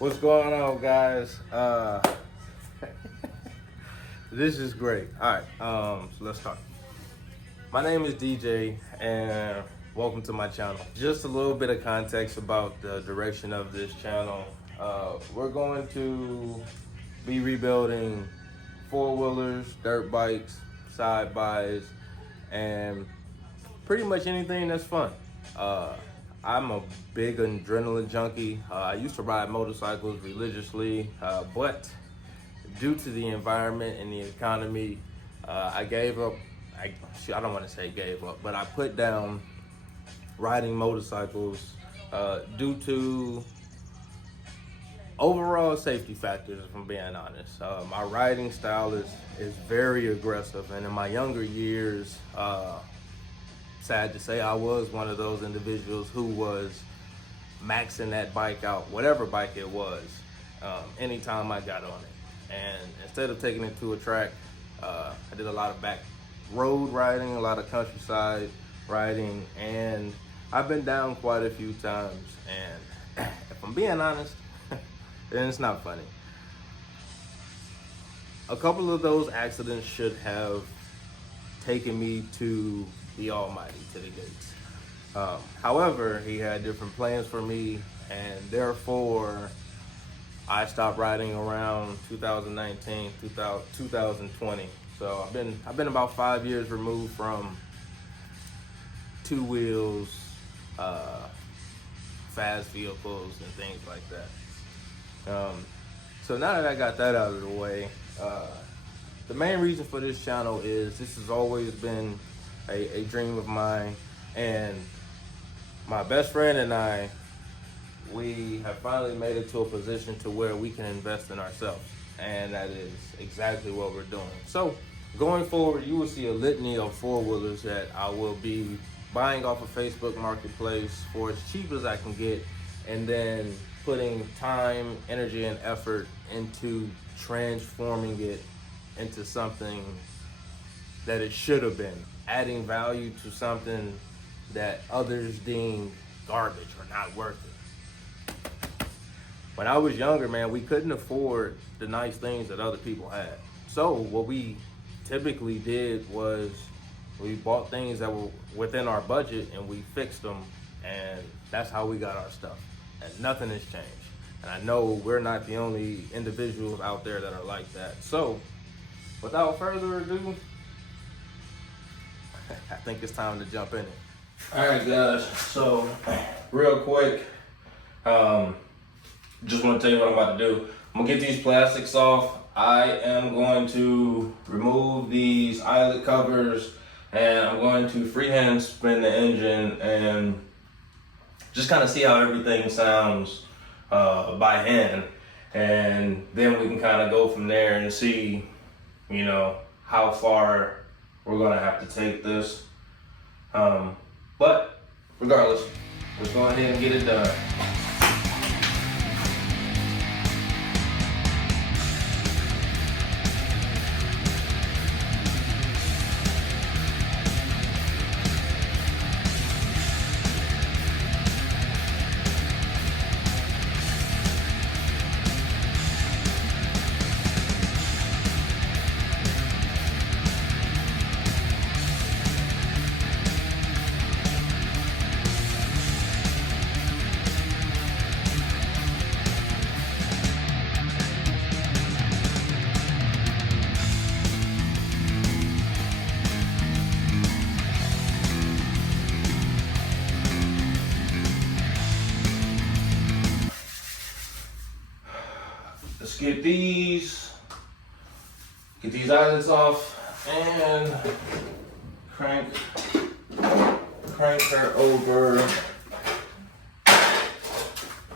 What's going on, guys? This is great. All right, so let's talk. My name is DJ, and welcome to my channel. Just a little bit of context about the direction of this channel. We're going to be rebuilding four-wheelers, dirt bikes, side-bys, and pretty much anything that's fun. I'm a big adrenaline junkie. I used to ride motorcycles religiously, but due to the environment and the economy, I gave up. I don't want to say gave up, but I put down riding motorcycles due to overall safety factors, if I'm being honest. My riding style is very aggressive, and in my younger years, sad to say, I was one of those individuals who was maxing that bike out, whatever bike it was, anytime I got on it. And instead of taking it to a track, I did a lot of back road riding, a lot of countryside riding, and I've been down quite a few times. And if I'm being honest, and it's not funny, a couple of those accidents should have taken me to the Almighty, to the gates. However, he had different plans for me, and therefore I stopped riding around 2019, 2020. So I've been about 5 years removed from two wheels, fast vehicles, and things like that. So now that I got that out of the way, the main reason for this channel is this has always been a dream of mine, and my best friend and I, we have finally made it to a position to where we can invest in ourselves, and that is exactly what we're doing. So going forward, you will see a litany of four-wheelers that I will be buying off of Facebook Marketplace for as cheap as I can get, and then putting time, energy, and effort into transforming it into something that it should have been, adding value to something that others deem garbage or not worth it. When I was younger, man, we couldn't afford the nice things that other people had. So what we typically did was we bought things that were within our budget and we fixed them, and that's how we got our stuff. And nothing has changed. And I know we're not the only individuals out there that are like that. So without further ado, I think it's time to jump in it. All right, guys, so real quick, just want to tell you what I'm about to do. I'm gonna get these plastics off. I am going to remove these eyelet covers, and I'm going to freehand spin the engine and just kind of see how everything sounds by hand. And then we can kind of go from there and see, you know, how far we're gonna have to take this. But regardless, let's go ahead and get it done. Let's get these eyelets off and crank her over.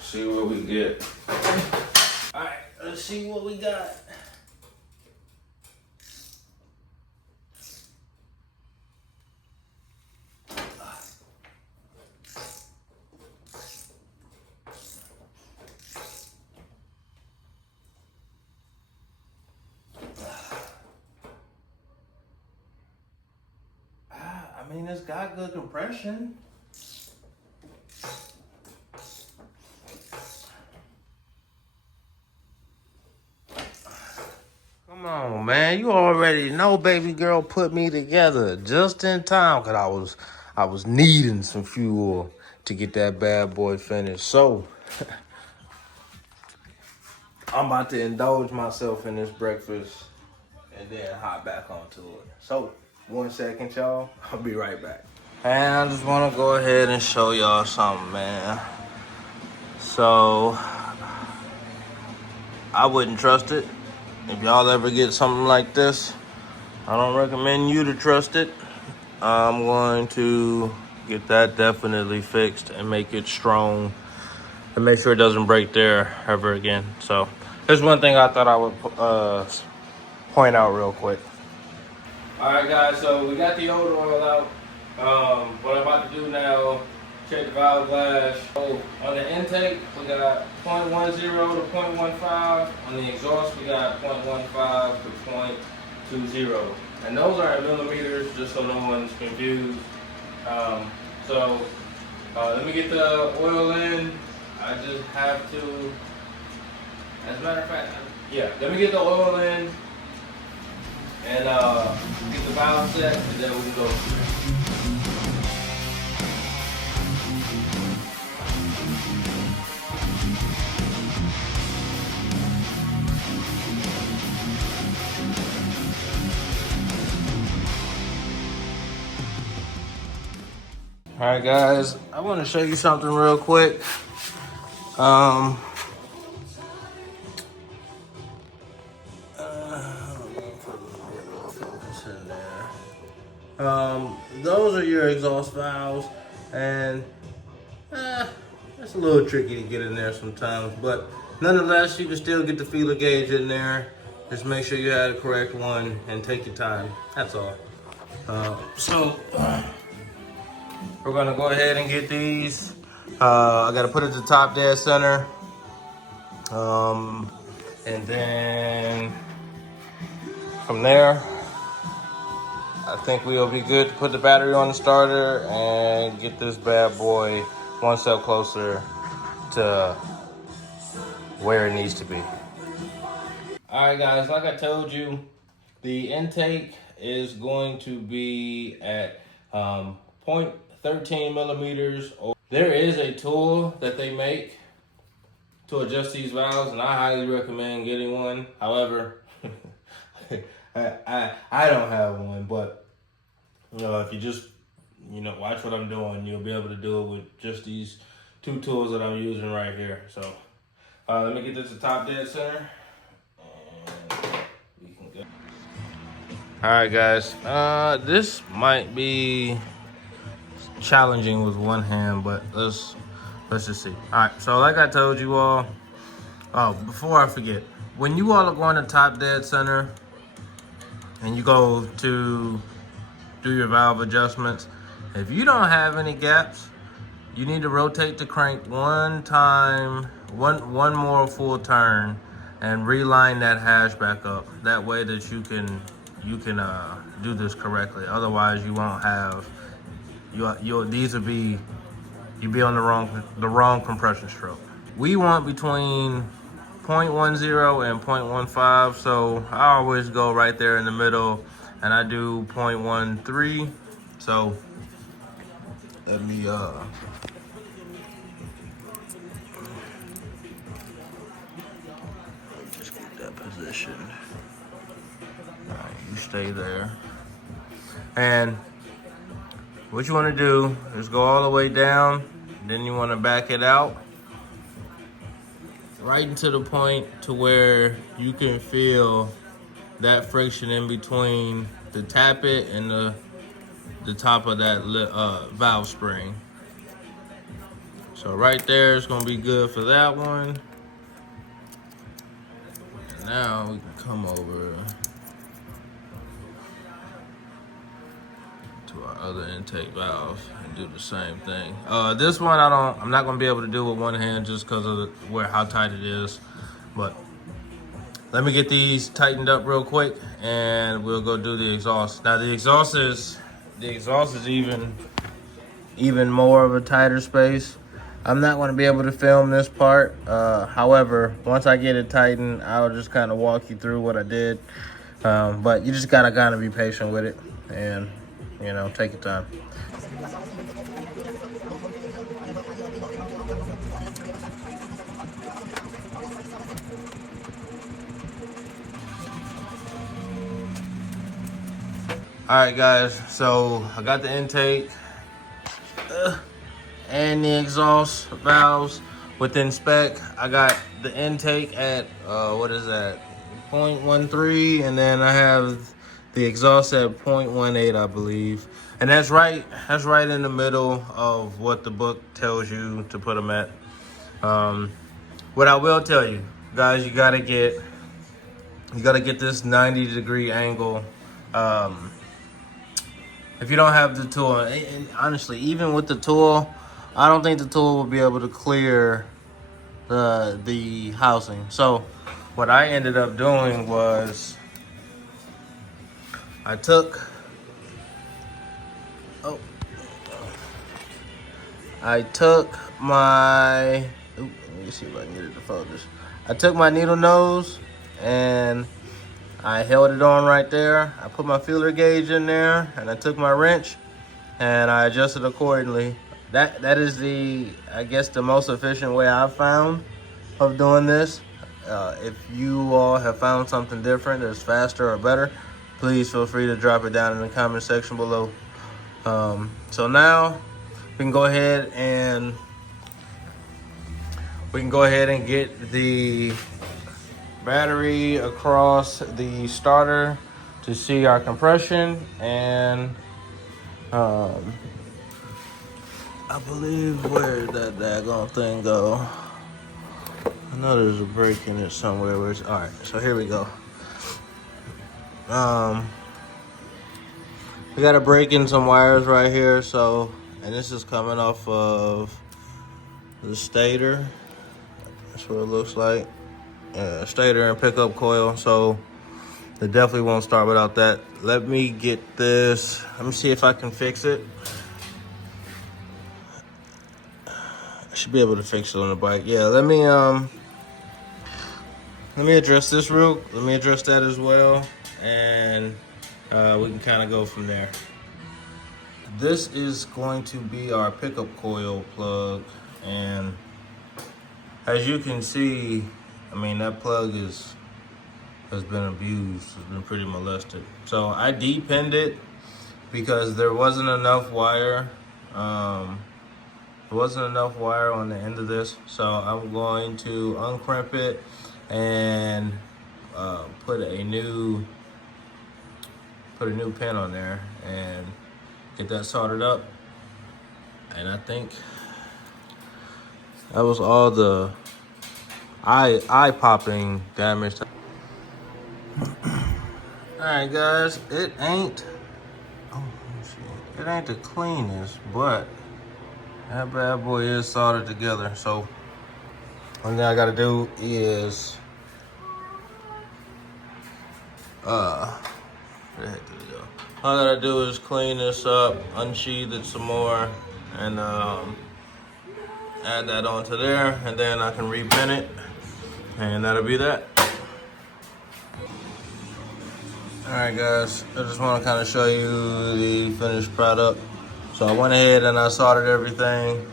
See what we get. All right, let's see what we got. I mean, it's got good compression. Come on, man. You already know baby girl put me together just in time because I was needing some fuel to get that bad boy finished. So I'm about to indulge myself in this breakfast and then hop back onto it. So 1 second, y'all. I'll be right back. And I just want to go ahead and show y'all something, man. So I wouldn't trust it. If y'all ever get something like this, I don't recommend you to trust it. I'm going to get that definitely fixed and make it strong and make sure it doesn't break there ever again. So there's one thing I thought I would point out real quick. All right, guys, so we got the old oil out. What I'm about to do now, check the valve glass. So on the intake, we got 0.10 to 0.15. On the exhaust, we got 0.15 to 0.20. And those are in millimeters, just so no one's confused. Let me get the oil in. I just have to, as a matter of fact, let me get the oil in and get the valve set, and then we can go from there. All right, guys, I want to show you something real quick. Those are your exhaust valves, and it's a little tricky to get in there sometimes, but nonetheless, you can still get the feeler gauge in there. Just make sure you have the correct one and take your time. That's all. We're gonna go ahead and get these. I gotta put it to top dead center. And then from there, I think we'll be good to put the battery on the starter and get this bad boy one step closer to where it needs to be. All right, guys, like I told you, the intake is going to be at 0.13 millimeters. There is a tool that they make to adjust these valves, and I highly recommend getting one. However, I don't have one, but if you just watch what I'm doing, you'll be able to do it with just these two tools that I'm using right here. So let me get this to top dead center, and we can go. All right, guys, this might be challenging with one hand, but let's just see. All right, so like I told you all, before I forget, when you all are going to top dead center and you go to do your valve adjustments, if you don't have any gaps, you need to rotate the crank one time, one more full turn, and reline that hash back up. That way that you can do this correctly. Otherwise, you won't have you'll be on the wrong compression stroke. We want between 0.10 and 0.15, so I always go right there in the middle, and I do 0.13. So let me just get that position. All right, you stay there, and what you want to do is go all the way down, then you want to back it out right into the point to where you can feel that friction in between the tappet and the top of that valve spring. So right there is going to be good for that one. And now we can come over to our other intake valve and do the same thing. This one I'm not gonna be able to do with one hand just because of how tight it is. But let me get these tightened up real quick and we'll go do the exhaust. Now the exhaust is even more of a tighter space. I'm not going to be able to film this part. However, once I get it tightened, I'll just kind of walk you through what I did. But you just gotta kind of be patient with it and, you know, take your time. All right, guys, so I got the intake and the exhaust valves within spec. I got the intake at, what is that, 0.13, and then I have the exhaust at 0.18, I believe. And that's right in the middle of what the book tells you to put them at. What I will tell you, guys, you gotta get this 90-degree angle. If you don't have the tool, and honestly, even with the tool, I don't think the tool will be able to clear the housing. So what I ended up doing was I took my, let me see if I can get it to focus. I took my needle nose and I held it on right there. I put my feeler gauge in there and I took my wrench and I adjusted accordingly. That is I guess the most efficient way I've found of doing this. If you all have found something different that's faster or better, please feel free to drop it down in the comment section below. So now we can go ahead and get the battery across the starter to see our compression, and I believe, where did that daggone thing go? I know there's a break in it somewhere. All right, so here we go. We got a break in some wires right here, so, and this is coming off of the stator. That's what it looks like. Stator and pickup coil, so it definitely won't start without that. Let me get this. Let me see if I can fix it. I should be able to fix it on the bike. Yeah, let me address this let me address that as well, and we can kind of go from there. This is going to be our pickup coil plug, and as you can see, I mean, that plug has been abused, has been pretty molested. So I depinned it because there wasn't enough wire. There wasn't enough wire on the end of this, so I'm going to uncrimp it and put a new pin on there and get that soldered up. And I think that was all the eye-popping damage. Alright, guys, it ain't the cleanest, but that bad boy is soldered together. So one thing I gotta do is where the heck did it go? All I gotta do is clean this up, unsheath it some more, and add that onto there, and then I can repin it, and that'll be that. Alright, guys, I just want to kind of show you the finished product. So I went ahead and I soldered everything.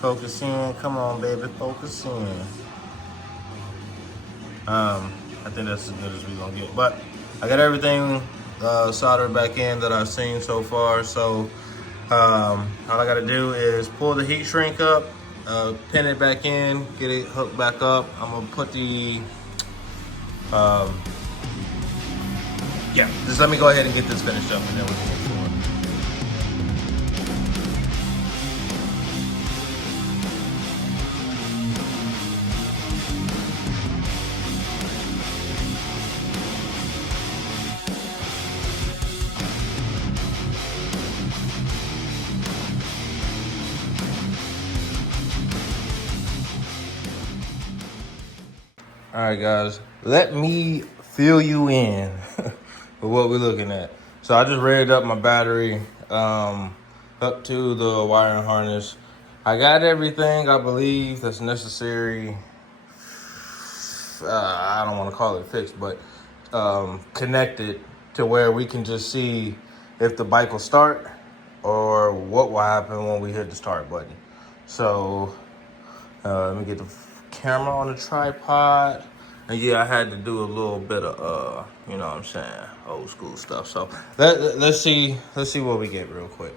Focus in, come on baby, focus in. I think that's as good as we're gonna get. But I got everything soldered back in that I've seen so far. So all I gotta do is pull the heat shrink up, pin it back in, get it hooked back up. I'm gonna put the yeah, just let me go ahead and get this finished up and then we can move forward. All right, guys, let me fill you in with what we're looking at. So I just reared up my battery. up to the wiring harness. I got everything I believe that's necessary. I don't want to call it fixed, but connected to where we can just see if the bike will start or what will happen when we hit the start button. So let me get the camera on the tripod. And yeah, I had to do a little bit of you know what I'm saying, old school stuff. So let's see what we get real quick.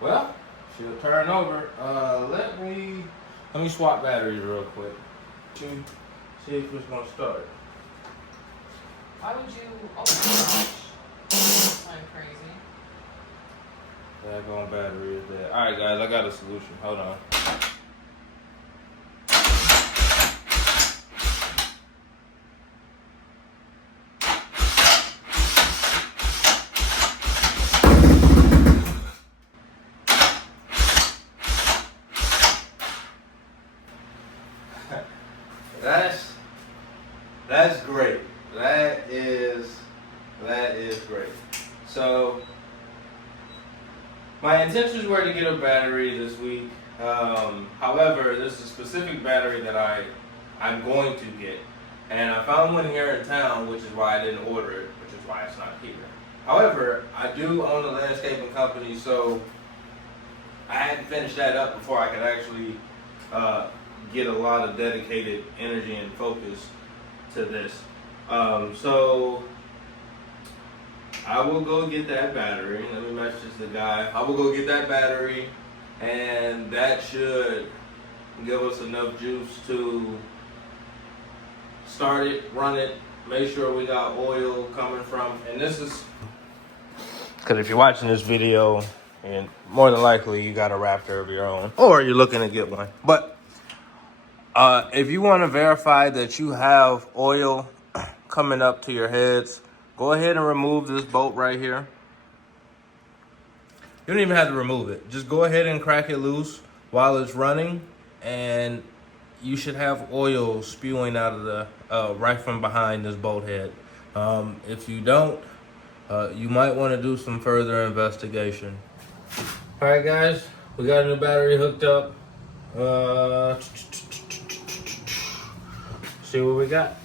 Well, she'll turn over. Let me swap batteries real quick. See if it's gonna start. Why would you? Oh my gosh, that's like crazy. That going battery is dead. All right, guys, I got a solution. Hold on. That's great. That is great. So my intentions were to get a battery this week. However, there's a specific battery that I'm going to get, and I found one here in town, which is why I didn't order it, which is why it's not here. However, I do own a landscaping company, so I had to finish that up before I could actually get a lot of dedicated energy and focus to this. So I will go get that battery. Let me message the guy. I will go get that battery, and that should give us enough juice to start it, run it, make sure we got oil coming from, and this is because if you're watching this video, and more than likely you got a Raptor of your own, or you're looking to get one. But if you want to verify that you have oil coming up to your heads, go ahead and remove this bolt right here. You don't even have to remove it. Just go ahead and crack it loose while it's running, and you should have oil spewing out of the right from behind this bolt head. If you don't, you might want to do some further investigation. All right, guys, we got a new battery hooked up. See what we got.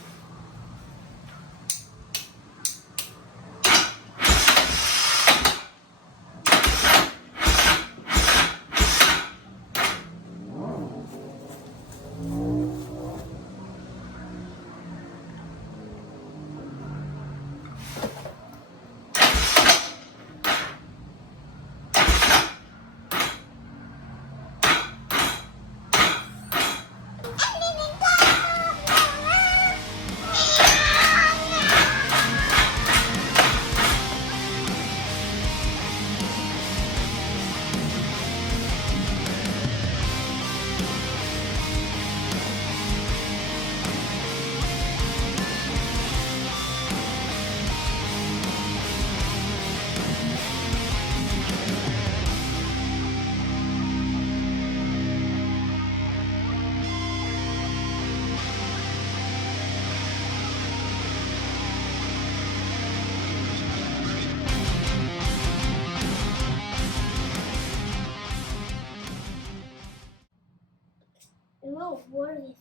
No, what are you?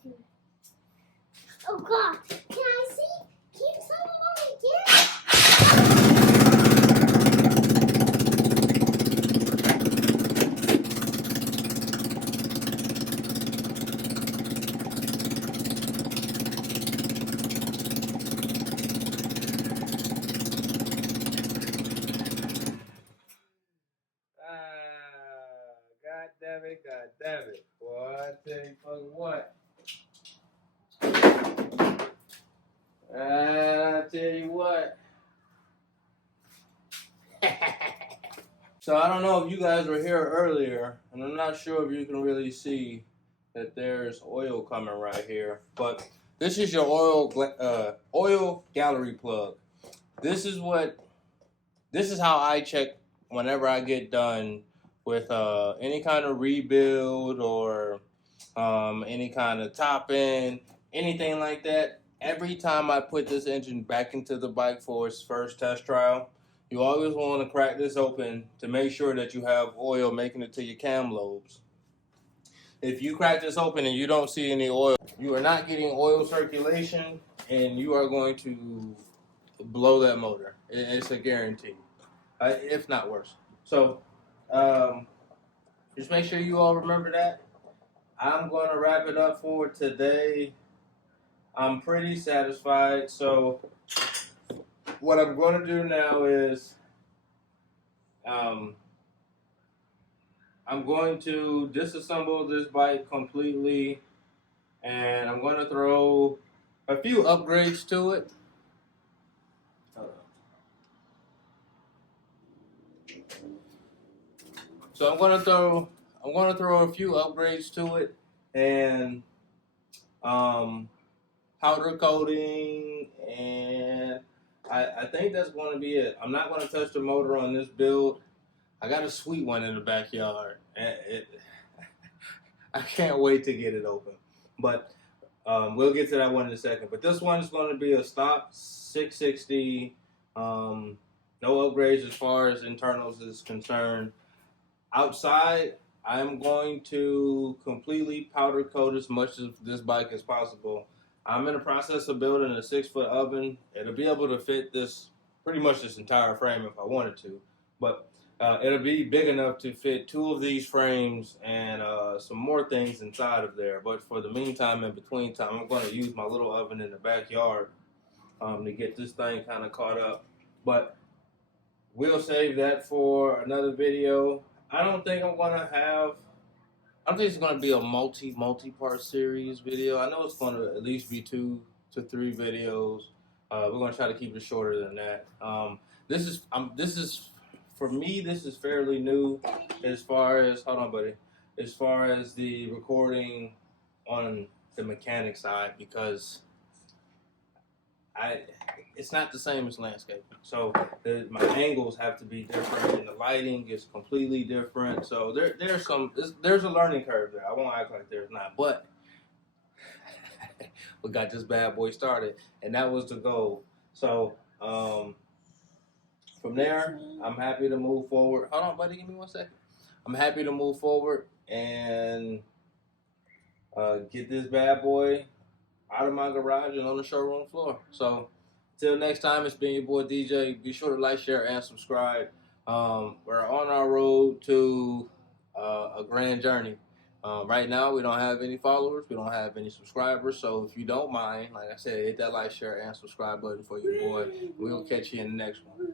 Oh God! Can I see? Keep someone on again? God damn it. Boy, I tell you fucking what. I tell you what. So I don't know if you guys were here earlier, and I'm not sure if you can really see that there's oil coming right here. But this is your oil gallery plug. This is how I check whenever I get done with any kind of rebuild or any kind of topping, anything like that. Every time I put this engine back into the bike for its first test trial, you always want to crack this open to make sure that you have oil making it to your cam lobes. If you crack this open and you don't see any oil, you are not getting oil circulation, and you are going to blow that motor. It's a guarantee, if not worse. So just make sure you all remember that. I'm going to wrap it up for today. I'm pretty satisfied. So what I'm going to do now is I'm going to disassemble this bike completely, and I'm going to throw a few upgrades to it. So I'm going to throw a few upgrades to it, and powder coating, and I think that's going to be it. I'm not going to touch the motor on this build. I got a sweet one in the backyard, and I can't wait to get it open. But we'll get to that one in a second. But this one is going to be a stock 660. No upgrades as far as internals is concerned. Outside, I'm going to completely powder coat as much of this bike as possible. I'm in the process of building a 6-foot oven. It'll be able to fit pretty much this entire frame if I wanted to. But it'll be big enough to fit 2 of these frames and some more things inside of there. But for the meantime, in between time, I'm going to use my little oven in the backyard to get this thing kind of caught up. But we'll save that for another video. I don't think it's going to be a multi-part series video. I know it's going to at least be 2 to 3 videos. We're going to try to keep it shorter than that. This is for me, this is fairly new as far as, hold on buddy, as far as the recording on the mechanic side, because it's not the same as landscaping. So my angles have to be different, and the lighting is completely different. So there's a learning curve there. I won't act like there's not, but we got this bad boy started, and that was the goal. So from there, I'm happy to move forward. Hold on, buddy, give me 1 second. I'm happy to move forward and get this bad boy out of my garage and on the showroom floor. So till next time, it's been your boy DJ. Be sure to like, share, and subscribe. We're on our road to a grand journey. Right now, we don't have any followers. We don't have any subscribers. So if you don't mind, like I said, hit that like, share, and subscribe button for your boy. We'll catch you in the next one.